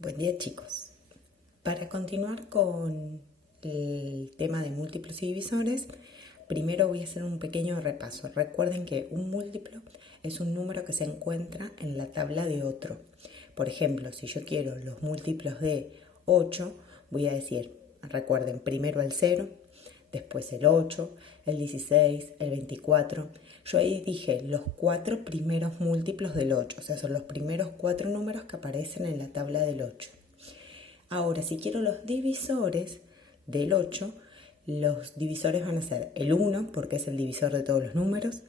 Buen día, chicos. Para continuar con el tema de múltiplos y divisores, primero voy a hacer un pequeño repaso. Recuerden que un múltiplo es un número que se encuentra en la tabla de otro. Por ejemplo, si yo quiero los múltiplos de 8, voy a decir, recuerden, primero el 0, después el 8, el 16, el 24. Yo ahí dije los 4 primeros múltiplos del 8, o sea, son los primeros 4 números que aparecen en la tabla del 8. Ahora, si quiero los divisores del 8, los divisores van a ser el 1, porque es el divisor de todos los números,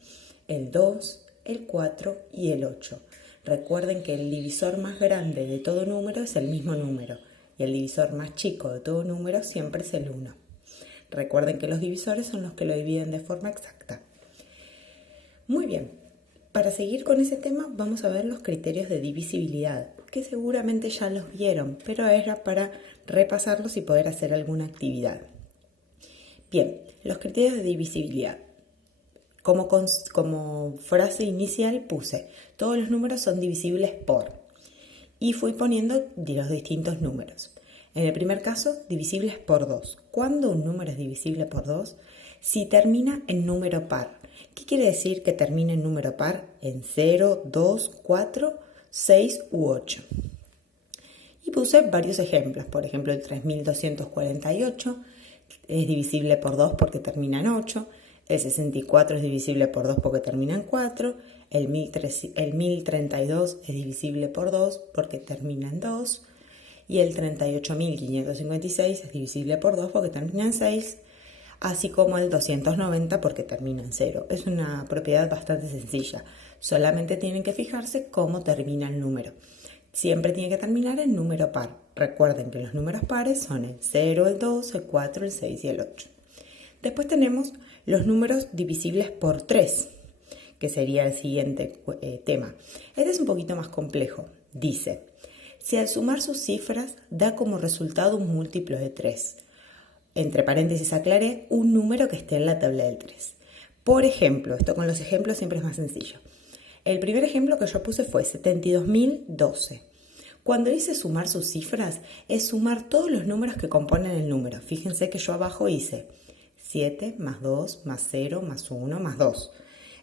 el 2, el 4 y el 8. Recuerden que el divisor más grande de todo número es el mismo número y el divisor más chico de todo número siempre es el 1. Recuerden que los divisores son los que lo dividen de forma exacta. Muy bien, para seguir con ese tema vamos a ver los criterios de divisibilidad, que seguramente ya los vieron, pero era para repasarlos y poder hacer alguna actividad. Bien, los criterios de divisibilidad. Como frase inicial puse, todos los números son divisibles por, y fui poniendo los distintos números. En el primer caso, divisibles por 2. ¿Cuándo un número es divisible por 2? Si termina en número par. ¿Qué quiere decir que termine en número par? En 0, 2, 4, 6 u 8. Y puse varios ejemplos. Por ejemplo, el 3248 es divisible por 2 porque termina en 8. El 64 es divisible por 2 porque termina en 4. El 1032 es divisible por 2 porque termina en 2. Y el 38.556 es divisible por 2 porque termina en 6. Así como el 290 porque termina en 0. Es una propiedad bastante sencilla. Solamente tienen que fijarse cómo termina el número. Siempre tiene que terminar en número par. Recuerden que los números pares son el 0, el 2, el 4, el 6 y el 8. Después tenemos los números divisibles por 3, que sería el siguiente tema. Este es un poquito más complejo. Dice, si al sumar sus cifras da como resultado un múltiplo de 3. Entre paréntesis aclaré un número que esté en la tabla del 3. Por ejemplo, esto con los ejemplos siempre es más sencillo. El primer ejemplo que yo puse fue 72.012. Cuando dice sumar sus cifras, es sumar todos los números que componen el número. Fíjense que yo abajo hice 7 más 2 más 0 más 1 más 2.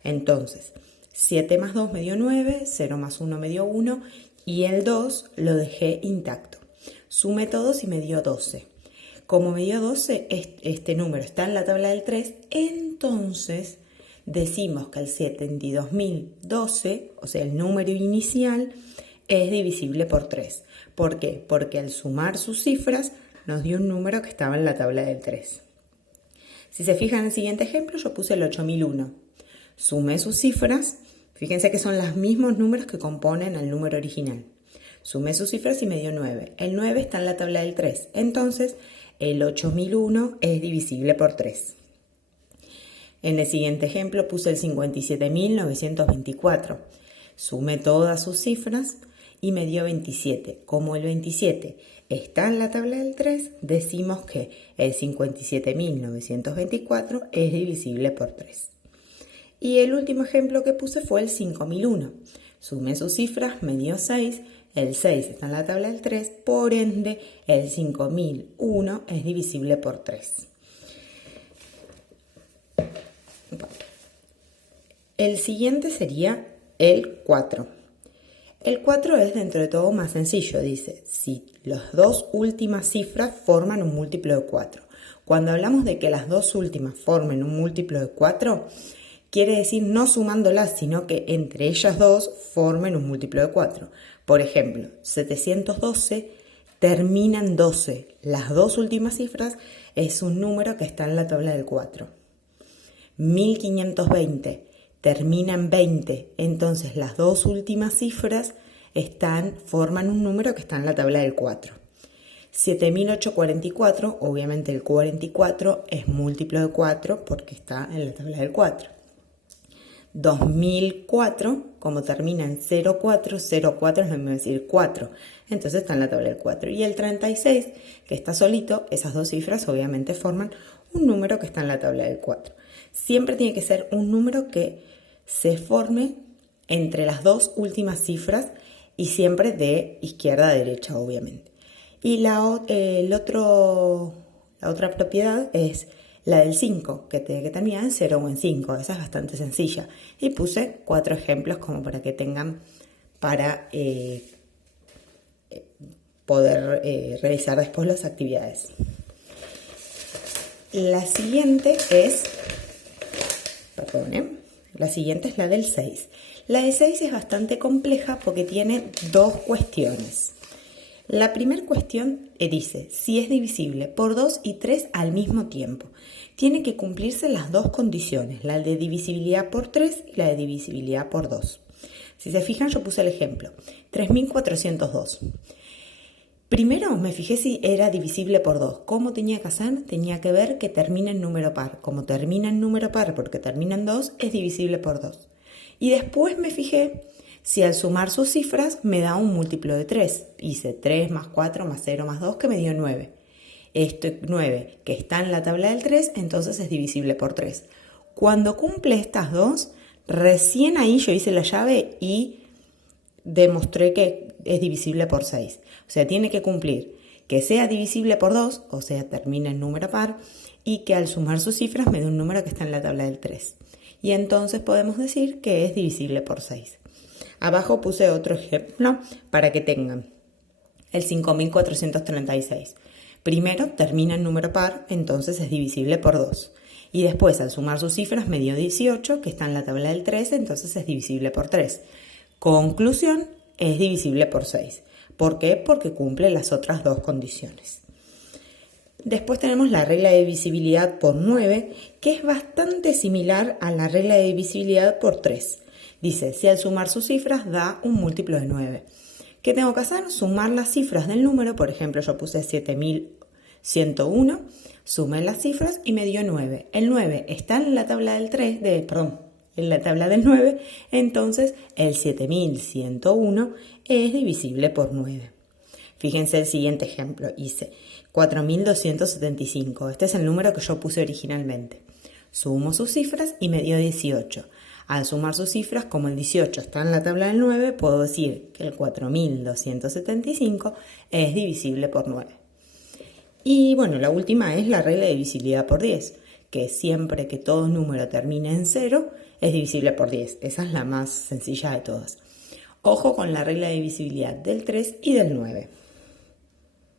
Entonces, 7 más 2 me dio 9, 0 más 1 me dio 1 y el 2 lo dejé intacto. Sumé todos y me dio 12. Como me dio 12, este número está en la tabla del 3, entonces decimos que el 72.012, o sea, el número inicial, es divisible por 3. ¿Por qué? Porque al sumar sus cifras nos dio un número que estaba en la tabla del 3. Si se fijan en el siguiente ejemplo, yo puse el 8001. Sumé sus cifras, fíjense que son los mismos números que componen al número original. Sumé sus cifras y me dio 9. El 9 está en la tabla del 3, entonces el 8001 es divisible por 3. En el siguiente ejemplo puse el 57.924. Sumé todas sus cifras y me dio 27. Como el 27 está en la tabla del 3, decimos que el 57.924 es divisible por 3. Y el último ejemplo que puse fue el 5001. Sumé sus cifras, me dio 6. El 6 está en la tabla del 3, por ende el 5001 es divisible por 3. El siguiente sería el 4. El 4 es dentro de todo más sencillo, dice, si las dos últimas cifras forman un múltiplo de 4. Cuando hablamos de que las dos últimas formen un múltiplo de 4, quiere decir no sumándolas, sino que entre ellas dos formen un múltiplo de 4. Por ejemplo, 712 termina en 12. Las dos últimas cifras es un número que está en la tabla del 4. 1520 termina en 20. Entonces las dos últimas cifras forman un número que está en la tabla del 4. 7844, obviamente el 44 es múltiplo de 4 porque está en la tabla del 4. 2004, como termina en 04, 04 es lo mismo decir 4, entonces está en la tabla del 4. Y el 36, que está solito, esas dos cifras obviamente forman un número que está en la tabla del 4. Siempre tiene que ser un número que se forme entre las dos últimas cifras y siempre de izquierda a derecha, obviamente. Y la otra propiedad es la del 5, que tiene que terminar en 0 o en 5. Esa es bastante sencilla. Y puse 4 ejemplos como para que tengan para poder realizar después las actividades. La siguiente es la del 6. La del 6 es bastante compleja porque tiene dos cuestiones. La primera cuestión dice si es divisible por 2 y 3 al mismo tiempo. Tiene que cumplirse las dos condiciones, la de divisibilidad por 3 y la de divisibilidad por 2. Si se fijan, yo puse el ejemplo, 3402. Primero me fijé si era divisible por 2. ¿Cómo tenía que hacer? Tenía que ver que termina en número par. Como termina en número par porque termina en 2, es divisible por 2. Y después me fijé si al sumar sus cifras me da un múltiplo de 3. Hice 3 más 4 más 0 más 2 que me dio 9. Este 9 que está en la tabla del 3, entonces es divisible por 3. Cuando cumple estas dos, recién ahí yo hice la llave y demostré que es divisible por 6. O sea, tiene que cumplir que sea divisible por 2, o sea, termina en número par, y que al sumar sus cifras me dé un número que está en la tabla del 3. Y entonces podemos decir que es divisible por 6. Abajo puse otro ejemplo para que tengan el 5436. Primero termina en número par, entonces es divisible por 2. Y después al sumar sus cifras me dio 18, que está en la tabla del 3, entonces es divisible por 3. Conclusión, es divisible por 6. ¿Por qué? Porque cumple las otras dos condiciones. Después tenemos la regla de divisibilidad por 9, que es bastante similar a la regla de divisibilidad por 3. Dice, si al sumar sus cifras da un múltiplo de 9. ¿Qué tengo que hacer? Sumar las cifras del número. Por ejemplo, yo puse 7101, sumé las cifras y me dio 9. El 9 está en la tabla del 3, en la tabla del 9, entonces el 7101 es divisible por 9. Fíjense el siguiente ejemplo, hice 4275, este es el número que yo puse originalmente. Sumo sus cifras y me dio 18. Al sumar sus cifras, como el 18 está en la tabla del 9, puedo decir que el 4275 es divisible por 9. Y bueno, la última es la regla de divisibilidad por 10, que siempre que todo número termine en 0, es divisible por 10. Esa es la más sencilla de todas. Ojo con la regla de divisibilidad del 3 y del 9.